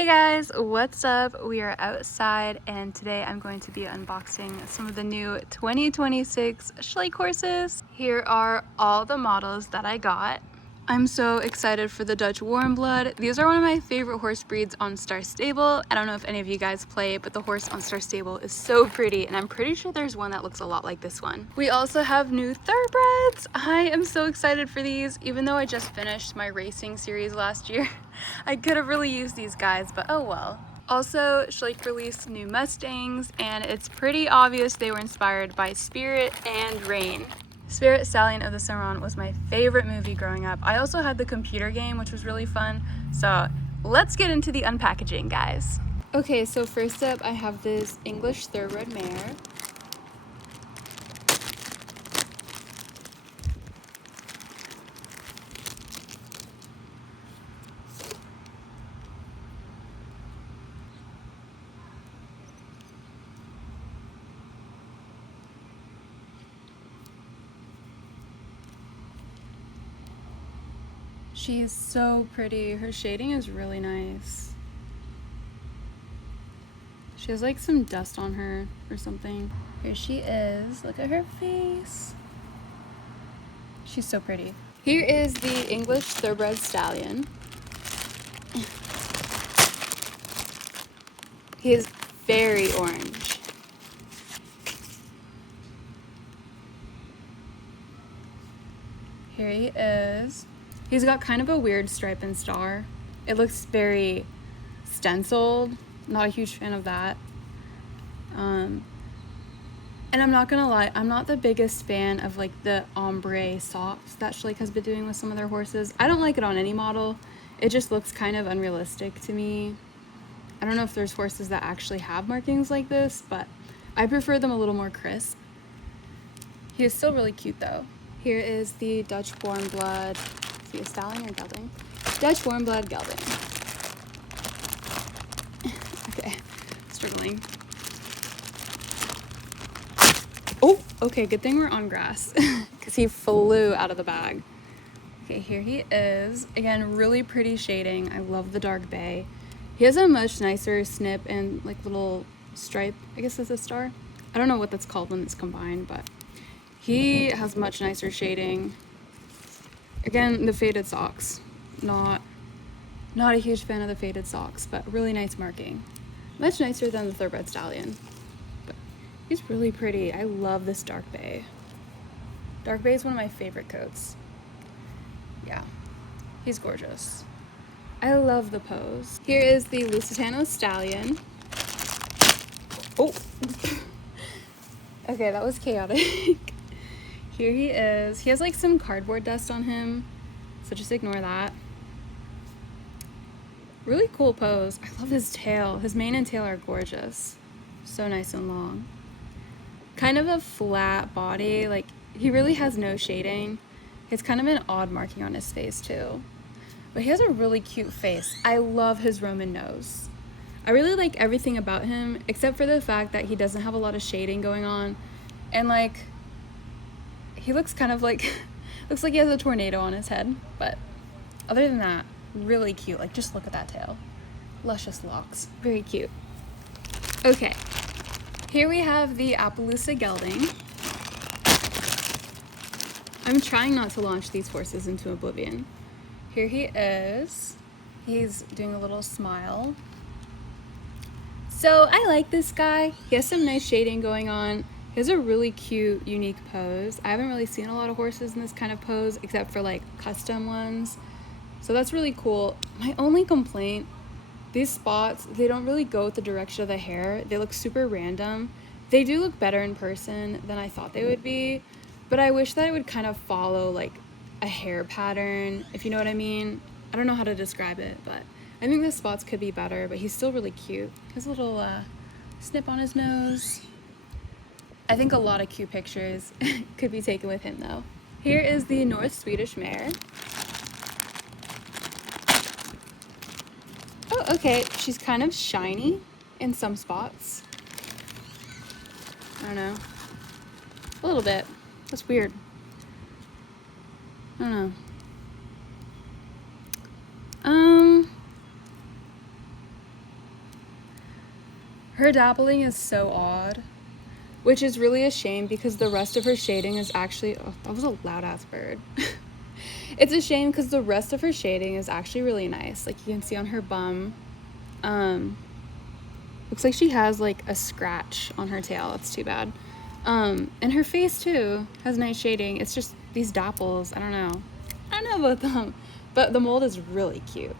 Hey guys, what's up? We are outside and today I'm going to be unboxing some of the new 2026 Schleich horses. Here are all the models that I got. I'm so excited for the Dutch Warm Blood. These are one of my favorite horse breeds on Star Stable. I don't know if any of you guys play, but the horse on Star Stable is so pretty, and I'm pretty sure there's one that looks a lot like this one. We also have new thoroughbreds. I am so excited for these, even though I just finished my racing series last year. I could have really used these guys, but oh well. Also, Schleich released new Mustangs, and it's pretty obvious they were inspired by Spirit and Rain. Spirit Stallion of the Cimarron was my favorite movie growing up. I also had the computer game, which was really fun. So let's get into the unpackaging, guys. Okay, so first up, I have this English thoroughbred mare. She's so pretty. Her shading is really nice. She has like some dust on her or something. Here she is. Look at her face. She's so pretty. Here is the English thoroughbred stallion. He is very orange. Here he is. He's got kind of a weird stripe and star. It looks very stenciled. Not a huge fan of that. And I'm not gonna lie, I'm not the biggest fan of like the ombre socks that Schleich has been doing with some of their horses. I don't like it on any model. It just looks kind of unrealistic to me. I don't know if there's horses that actually have markings like this, but I prefer them a little more crisp. He is still really cute though. Here is the Dutch Warm Blood. Is he a stallion or gelding? Dutch Warm Blood gelding. Okay, struggling. Oh, okay, good thing we're on grass because he flew out of the bag. Okay, here he is. Again, really pretty shading. I love the dark bay. He has a much nicer snip and like little stripe. I guess that's a star. I don't know what that's called when it's combined, but he has much nicer shading. Again, the faded socks. Not a huge fan of the faded socks, but really nice marking. Much nicer than the thoroughbred stallion. But he's really pretty. I love this dark bay. Dark bay is one of my favorite coats. Yeah, he's gorgeous. I love the pose. Here is the Lusitano stallion. Oh, okay, that was chaotic. Here he is. He has like some cardboard dust on him, so just ignore that. Really cool pose. I love his tail. His mane and tail are gorgeous. So nice and long. Kind of a flat body. Like, he really has no shading. It's kind of an odd marking on his face too. But he has a really cute face. I love his Roman nose. I really like everything about him except for the fact that he doesn't have a lot of shading going on. And like, he looks kind of like, looks like he has a tornado on his head. But other than that, really cute. Like, just look at that tail. Luscious locks. Very cute. Okay. Here we have the Appaloosa gelding. I'm trying not to launch these horses into oblivion. Here he is. He's doing a little smile. So I like this guy. He has some nice shading going on. He has a really cute, unique pose. I haven't really seen a lot of horses in this kind of pose except for like custom ones. So that's really cool. My only complaint, these spots, they don't really go with the direction of the hair. They look super random. They do look better in person than I thought they would be, but I wish that it would kind of follow like a hair pattern, if you know what I mean. I don't know how to describe it, but I think the spots could be better, but he's still really cute. He has a little snip on his nose. I think a lot of cute pictures could be taken with him though. Here is the North Swedish mare. Oh, okay, she's kind of shiny in some spots. I don't know. A little bit. That's weird. I don't know. Her dappling is so odd, which is really a shame because the rest of her shading is actually, oh, that was a loud ass bird. It's a shame because the rest of her shading is actually really nice. Like you can see on her bum, looks like she has like a scratch on her tail. That's too bad. And her face too has nice shading. It's just these dapples, I don't know about them, but the mold is really cute.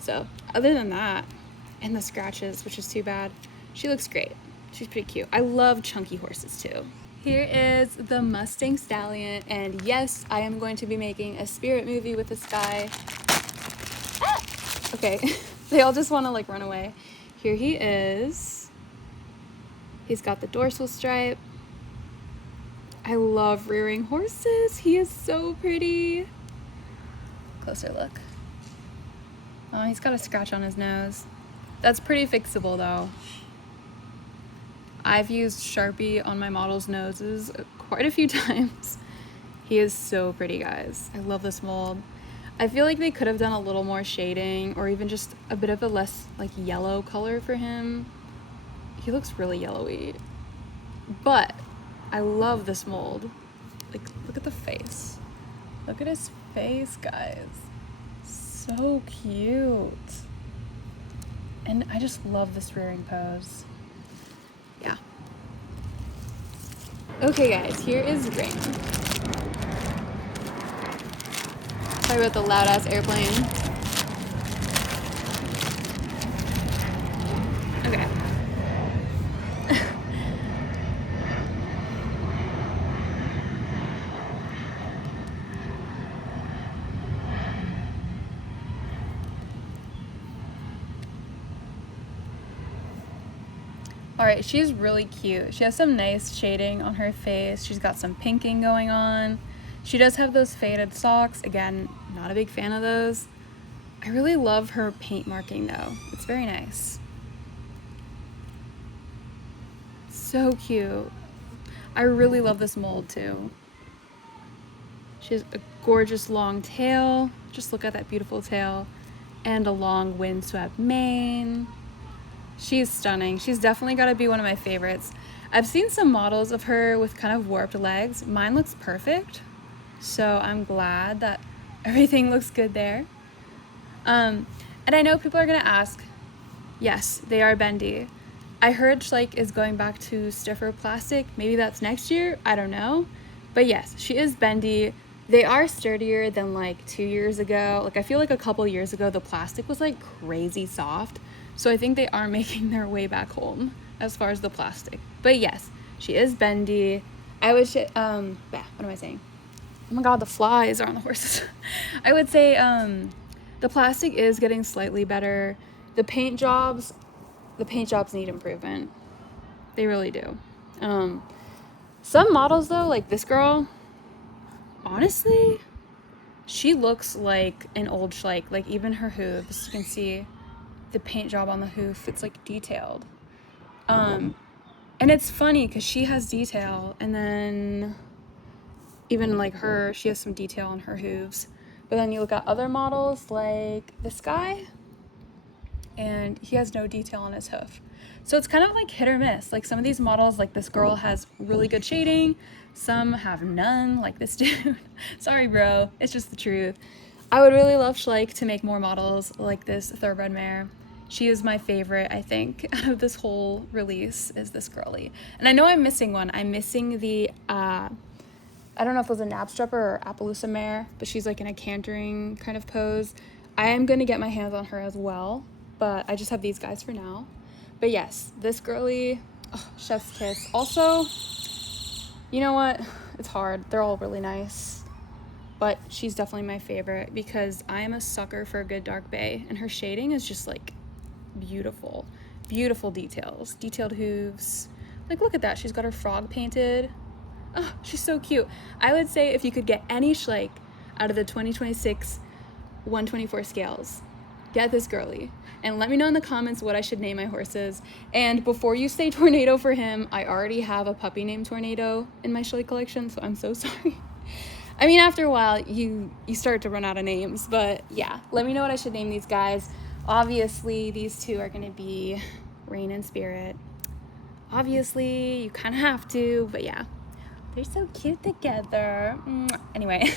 So other than that, and the scratches, which is too bad, she looks great. She's pretty cute. I love chunky horses too. Here is the Mustang Stallion, and yes, I am going to be making a spirit movie with this guy. Ah! Okay, they all just want to like run away. Here he is. He's got the dorsal stripe. I love rearing horses. He is so pretty. Closer look. Oh, he's got a scratch on his nose. That's pretty fixable though. I've used Sharpie on my model's noses quite a few times. He is so pretty, guys. I love this mold. I feel like they could have done a little more shading or even just a bit of a less like yellow color for him. He looks really yellowy, but I love this mold. Like, look at the face. Look at his face, guys. So cute. And I just love this rearing pose. Yeah. Okay, guys, here is Ring. Sorry about the loud ass airplane. Okay. Alright, she's really cute. She has some nice shading on her face. She's got some pinking going on. She does have those faded socks. Again, not a big fan of those. I really love her paint marking though. It's very nice. So cute. I really love this mold too. She has a gorgeous long tail. Just look at that beautiful tail. And a long windswept mane. She's stunning. She's definitely got to be one of my favorites. I've seen some models of her with kind of warped legs. Mine looks perfect. So I'm glad that everything looks good there. And I know people are going to ask, yes, they are bendy. I heard Schleich is going back to stiffer plastic. Maybe that's next year. I don't know. But yes, she is bendy. They are sturdier than like 2 years ago. Like I feel like a couple years ago, the plastic was like crazy soft. So I think they are making their way back home as far as the plastic. But yes, she is bendy. I would what am I saying? Oh my god, the flies are on the horses. I would say the plastic is getting slightly better. The paint jobs need improvement. They really do. Some models though, like this girl, honestly, she looks like an old Schleich. Like even her hooves, you can see the paint job on the hoof, it's like detailed. And it's funny because she has detail, and then even like her, she has some detail on her hooves. But then you look at other models like this guy, and he has no detail on his hoof. So it's kind of like hit or miss. Like some of these models, like this girl has really good shading, some have none, like this dude. Sorry bro, it's just the truth. I would really love Schleich to make more models like this thoroughbred mare. She is my favorite, I think, out of this whole release is this girly. And I know I'm missing one. I'm missing the, I don't know if it was a Knabstrupper or Appaloosa mare, but she's like in a cantering kind of pose. I am going to get my hands on her as well, but I just have these guys for now. But yes, this girly, oh, chef's kiss. Also, you know what? It's hard. They're all really nice. But she's definitely my favorite because I am a sucker for a good dark bay, and her shading is just like beautiful. Beautiful details. Detailed hooves. Like look at that. She's got her frog painted. Oh, she's so cute. I would say if you could get any Schleich out of the 2026 124 scales, get this girly. And let me know in the comments what I should name my horses. And before you say Tornado for him, I already have a puppy named Tornado in my Schleich collection, so I'm so sorry. I mean, after a while, you start to run out of names. But yeah, let me know what I should name these guys. Obviously, these two are going to be Rain and Spirit. Obviously, you kind of have to, but yeah. They're so cute together. Anyway,